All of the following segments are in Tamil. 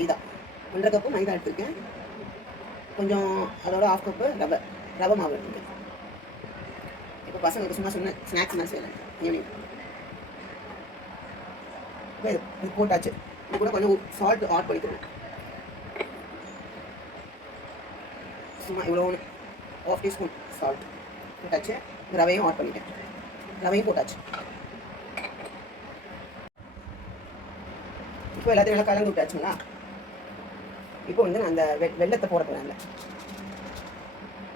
மைதா 1.5 கப்பு மைதா எடுத்துருக்கேன். கொஞ்சம் அதோட 1/2 கப்பு ரவை மாவு எடுத்துருக்கேன். இப்போ பசங்களுக்கு சும்மா சொன்ன ஸ்நாக்ஸ் மாதிரி செய்யலாம் ஈவினிங். இப்போ இது போட்டாச்சு. இது கூட கொஞ்சம் சால்ட் ஆட் பண்ணிக்கணும். சும்மா இவ்வளோ 1/2 டீஸ்பூன் சால்ட் போட்டாச்சு. ரவையும் ஆட் பண்ணிட்டேன். ரவையும் போட்டாச்சு. இப்போ எல்லாத்தையும் நல்லா கலந்து விட்டாச்சுங்களா? இப்போ வந்து நான் அந்த வெள்ளத்தை போட போகிறேன். அதில்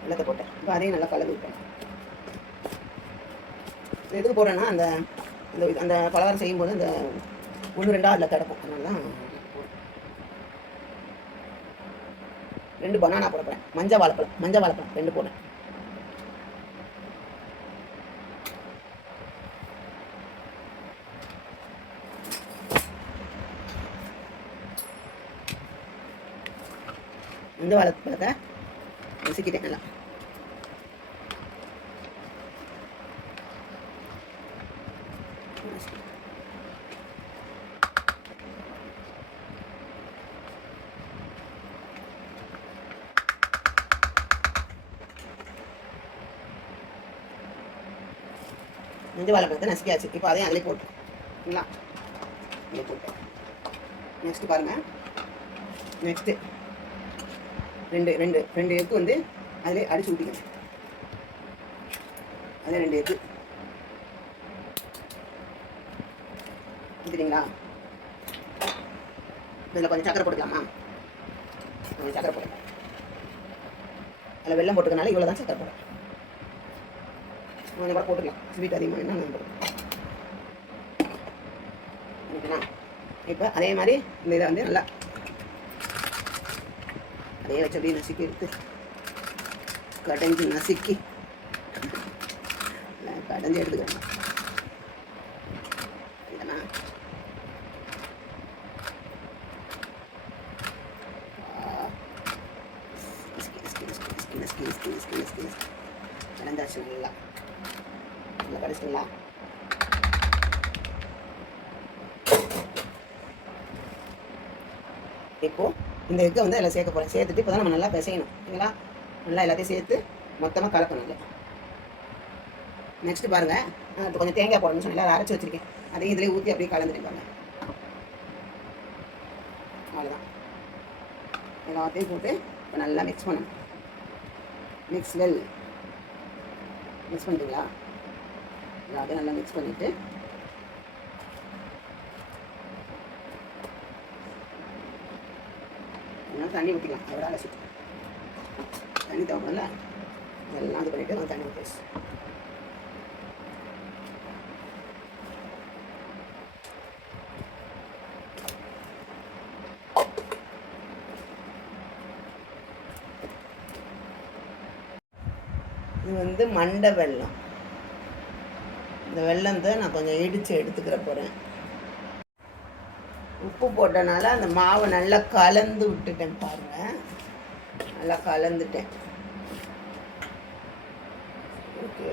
வெள்ளத்தை போட்டேன். இப்போ அதையும் நல்லா கலந்து விட்டேன். எதுக்கு போடுறேன்னா அந்த அந்த பலகாரம் செய்யும்போது அந்த 1-2 அதில் கிடக்கும். அதனால தான் 2 பனானா போட போகிறேன். மஞ்சள் வாழைப்பழம் 2 போடுறேன். மஞ்சள் வாழைப்பழத்தை நசுக்கிட்டேன் நல்லா. மஞ்சள் வாழைப்பழத்தை நசுக்கியாச்சு. இப்போ அதையும் அதிலே போட்டுங்களா? அதிலே போட்டேன். நெக்ஸ்ட்டு பாருங்கள். நெக்ஸ்ட்டு ரெண்டு எக்கு வந்து அதிலே அடிச்சு ஊற்றிக்கணும். அதில் 2 எக்கு ஊற்றிட்டீங்களா? இதில் கொஞ்சம் சக்கரை போட்டுக்கலாமா? கொஞ்சம் சக்கரை போடுங்க. அதில் வெல்லம் போட்டுக்கனால இவ்வளோ தான் சக்கரை போடுறேன். கொஞ்சம் கூட போட்டுக்கலாம். ஸ்வீட் அதிகமாக என்ன போட்டுக்கலாம். இப்போ அதே மாதிரி இந்த இதை வந்து நல்லா அதே வச்சு அப்படியே நசுக்கி எடுத்து கடைஞ்சி நசுக்கி கடைஞ்சி எடுத்துக்கணும். கடைஞ்சாச்சு. நல்லா நல்லா கடைச்சிங்களா? இப்போது இந்த எக்கை வந்து அதில் சேர்க்க போகிறேன். சேர்த்துட்டு இப்போ தான் நம்ம நல்லா பிசையணும். சரிங்களா? நல்லா எல்லாத்தையும் சேர்த்து மொத்தமாக கலக்கணும். இல்லை நெக்ஸ்ட்டு பாருங்கள். இப்போ கொஞ்சம் தேங்காய் போடணும்னு சொன்னீங்க. அதை அரைச்சி வச்சுருக்கேன். அதையும் இதிலே ஊற்றி அப்படியே கலந்துட்டு பாருங்கள். அவ்வளோதான். எல்லாத்தையும் போட்டு இப்போ நல்லா மிக்ஸ் பண்ணணும். மிக்ஸ் பண்ணிட்டீங்களா? எல்லாத்தையும் நல்லா மிக்ஸ் பண்ணிவிட்டு தண்ணி ஊற்றிக்கலாம். அதோட அலசிட்டு தண்ணி தேவைப்படல. எல்லாம் இது பண்ணிவிட்டு நான் தண்ணி ஊற்றி இது வந்து மண்டை வெல்லம். இந்த வெல்லத்தை நான் கொஞ்சம் இடித்து எடுத்துக்கிற போகிறேன். உப்பு போட்டனால அந்த மாவை நல்லா கலந்து விட்டுட்டேன். பாருங்கள், நல்லா கலந்துட்டேன். ஓகே,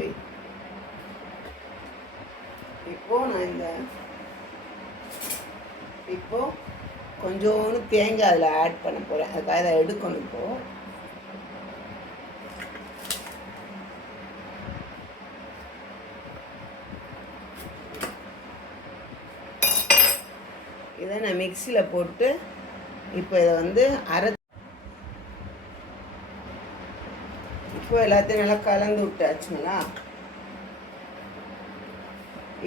இப்போது கொஞ்சோண்டு தேங்காய் அதில் ஆட் பண்ண போகிறேன். அதுக்காக அதை எடுக்கணும். இப்போது இதை நான் மிக்சியில் போட்டு இப்போ இதை வந்து இப்போ எல்லாத்தையும் நல்லா கலந்து விட்டாச்சுங்களா?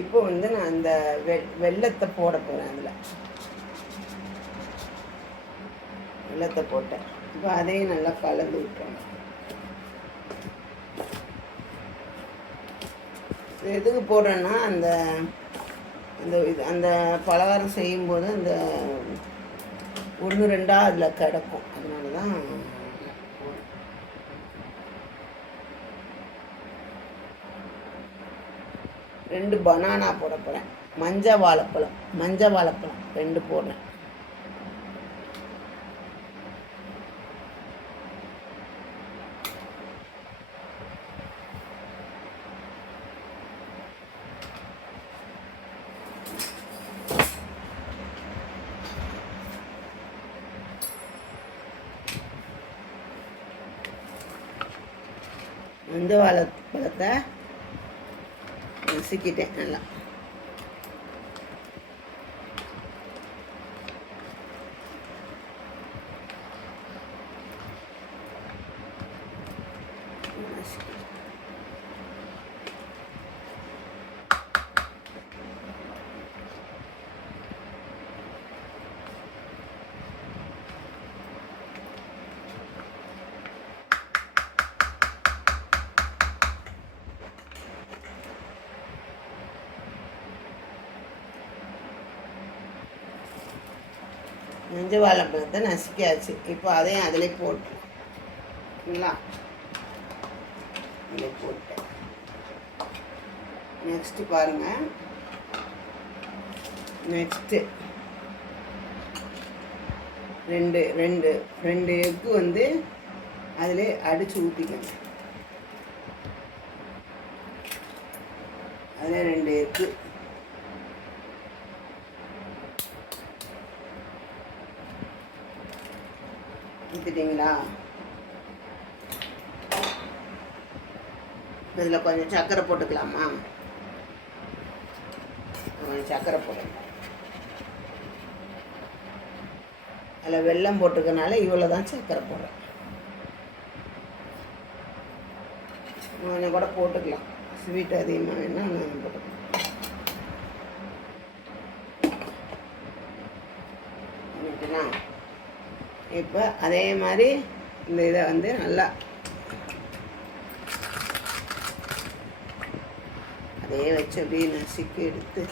இப்போ வந்து நான் அந்த வெல்லத்தை போட போகிறேன். அதில் வெல்லத்தை போட்டேன். இப்போ அதையும் நல்லா கலந்து விட்டேன். எதுக்கு போடுறேன்னா அந்த அந்த பலகாரம் செய்யும்போது அந்த 1-2 அதில் கிடக்கும். அதனால தான் 2 பனானா போட போகிறேன். மஞ்சள் வாழைப்பழம் 2 போடுறேன். மஞ்சள் வாழைப்பழத்தை நசுக்கிட்டேன் நல்லா. மஞ்சள் வாழைப்பழத்தை நசுக்கியாச்சு. இப்போ அதையும் அதிலே போட்டுங்களா, அதிலே போட்டேன். நெக்ஸ்ட்டு பாருங்கள், நெக்ஸ்ட்டு ரெண்டு ரெண்டு ரெண்டு எக்கு வந்து அதிலே அடித்து ஊற்றிக்கங்க. அதில் 2 எக்கு ஊற்றிட்டிங்களா? இதில் கொஞ்சம் சர்க்கரை போட்டுக்கலாமா? கொஞ்சம் சர்க்கரை போடுங்க. அதில் வெல்லம் போட்டுக்கனால இவ்வளோ தான் சர்க்கரை போடுறேன். கொஞ்சம் கூட போட்டுக்கலாம், ஸ்வீட் அதிகமாக வேணால் கொஞ்சம் போட்டுக்கலாம். இப்போ அதே மாதிரி இந்த இதை வந்து நல்லா அதே வச்சு அப்படியே நசுக்கி எடுத்து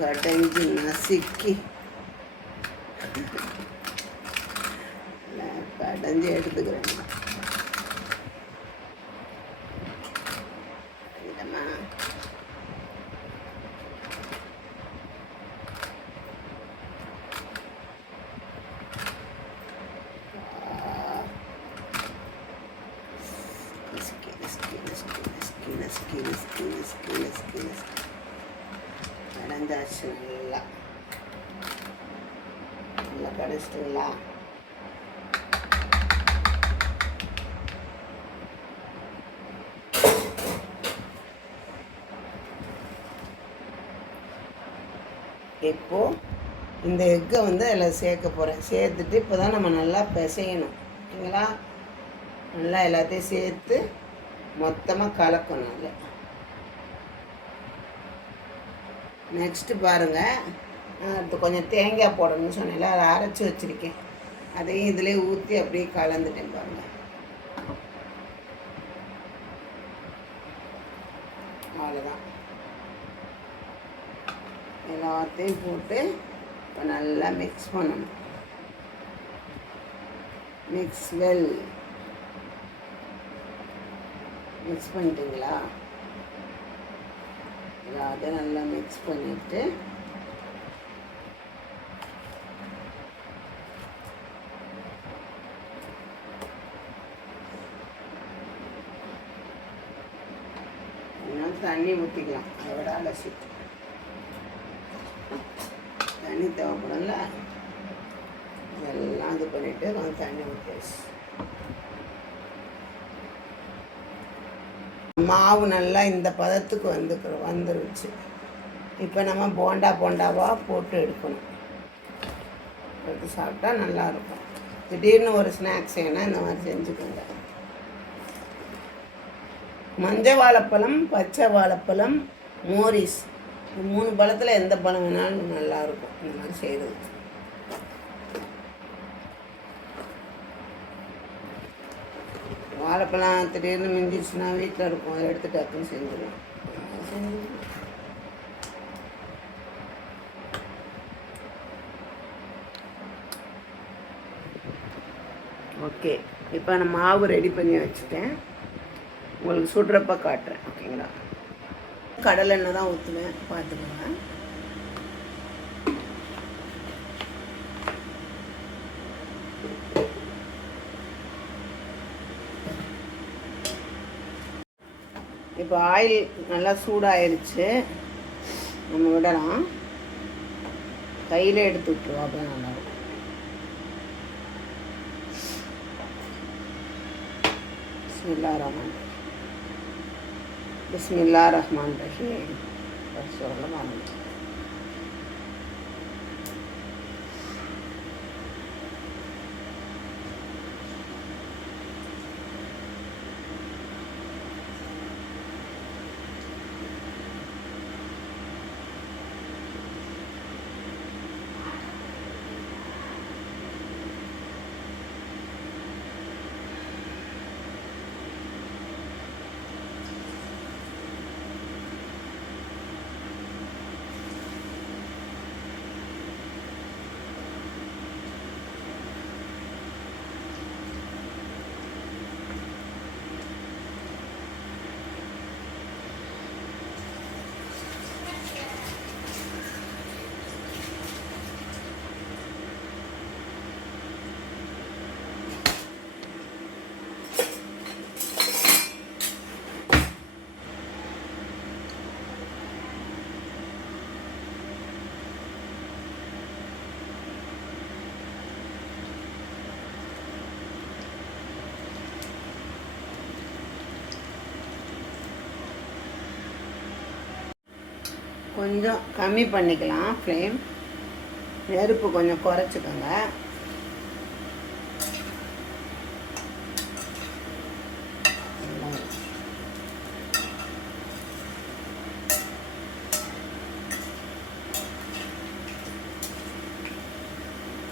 கடைஞ்சி நசுக்கி கடைஞ்சி எடுத்துக்கிறேன். கடைஞ்சாச்சு, நல்லா நல்லா கடைச்சிட்டுங்களா? இப்போது இந்த எக்கை வந்து அதில் சேர்க்க போகிறேன். சேர்த்துட்டு இப்போ தான் நம்ம நல்லா பிசையணும், ஓகேங்களா? நல்லா எல்லாத்தையும் சேர்த்து மொத்தமாக கலக்கணும். அதில் நெக்ஸ்ட்டு பாருங்கள், அடுத்து கொஞ்சம் தேங்காய் போடணும்னு சொன்னேன்ல, அதை அரைச்சி வச்சுருக்கேன். அதையும் இதிலே ஊற்றி அப்படியே கலந்துட்டேன் பாருங்கள். அவ்வளோதான், எல்லாத்தையும் போட்டு இப்போ நல்லா மிக்ஸ் பண்ணணும். Mix well. மிக்ஸ் பண்ணிட்டீங்களா? அதை நல்லா மிக்ஸ் பண்ணிவிட்டு தண்ணி ஊற்றிக்கலாம். அதோட அலசிட்டு தண்ணி தேவைப்படும்ல, இதெல்லாம் இது பண்ணிவிட்டு கொஞ்சம் தண்ணி ஊற்றியாச்சு. மாவு நல்லா இந்த பதத்துக்கு வந்துருச்சு. இப்போ நம்ம போண்டாவாக போட்டு எடுக்கணும். எடுத்து சாப்பிட்டா நல்லாயிருக்கும். திடீர்னு ஒரு ஸ்நாக்ஸ் வேணால் இந்த மாதிரி செஞ்சுக்கோங்க. மஞ்சள் வாழைப்பழம், பச்சை வாழைப்பழம், மோரிஸ், 3 பழத்தில் எந்த பழம் வேணாலும் நல்லாயிருக்கும் இந்த மாதிரி செய்கிறது. வாழைப்பழம் திடீர்னு மிஞ்சிச்சுன்னா வீட்டில் இருக்கும், அதை எடுத்து டக்குன்னு செஞ்சிடலாம். ஓகே, இப்போ நான் மாவு ரெடி பண்ணி வச்சுட்டேன். உங்களுக்கு சுடுறப்ப காட்டுறேன், ஓகேங்களா? கடலை எண்ணெய் தான் ஊற்றுவேன், பார்த்துக்கோங்க. இப்போ ஆயில் நல்லா சூடாயிருச்சு, நம்ம விடலாம். கையில் எடுத்து விட்டுருவோம், அப்போ நல்லாயிருக்கும். பிஸ்மில்லாஹிர் ரஹ்மானிர் ரஹீம். சொல்ல மறந்து. கொஞ்சம் கம்மி பண்ணிக்கலாம் ஃப்ளேம். நெருப்பு கொஞ்சம் குறைச்சிக்கோங்க.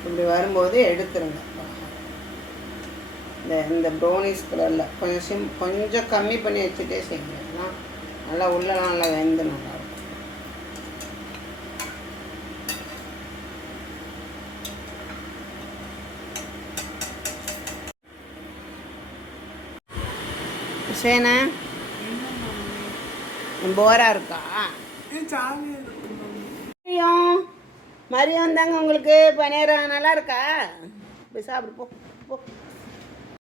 இப்படி வரும்போது எடுத்துருங்க. இந்த ப்ரௌனிஷ் கலரில் கொஞ்சம் கம்மி பண்ணி வச்சுட்டே செய்யுங்க. நல்லா உள்ளலாம் நல்லா வெந்து நல்லா இருக்கும். சேனா போரா இருக்கா? மரியம் வந்தாங்க உங்களுக்கு பனியாரம் நல்லா இருக்கா? போய் சாப்பிடு போ.